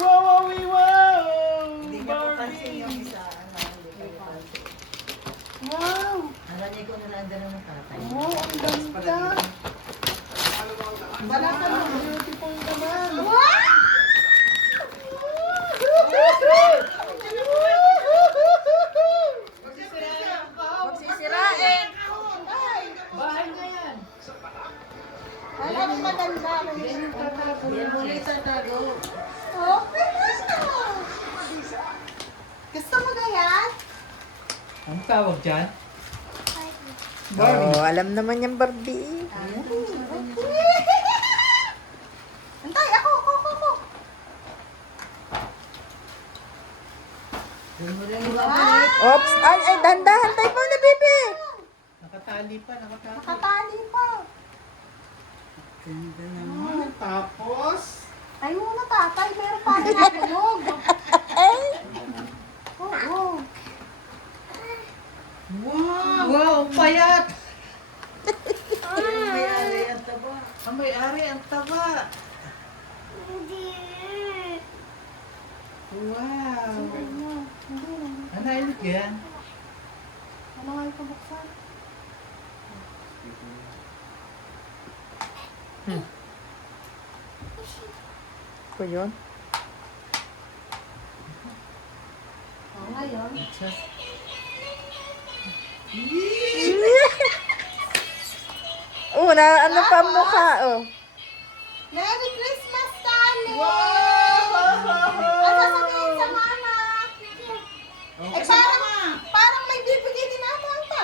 Wow, wow, wow! Hindi niya po pansin yung isa. Ano, hindi pa niya pansin. Wow! Nalagay ko na lang dyan ng tatay. Oh, ang ganda! Balatan mo. Beautiful naman! Magsisirain. Bahay na yan! Ay, ano maganda. Yan yung tatapon Yan na. muna itatago. Okay na. Gusto mo ganyan? Ang tawag dyan? Oh, alam naman yung Barbie. Antay, ako. Yan mo rin ibabalik. Oops! Ay, dahan-dahan tayo muna, baby! Nakatali pa, nakatali. Nakatali pa. Ganda naman. Tapos? Ay muna tatay, meron pa rin natulog. Ay! Oo. Wow! Wow, ang payat! Yung may-ari ang taba. Ang may-ari, ang taba! Wow! Ano yun yan? Ano nga yung pabuksan? Ko yun? Oo, ngayon. Na ano pa ang mukha, oh. Merry Christmas, Tani! Wow! Ano sasabihin sa mama? Eh, parang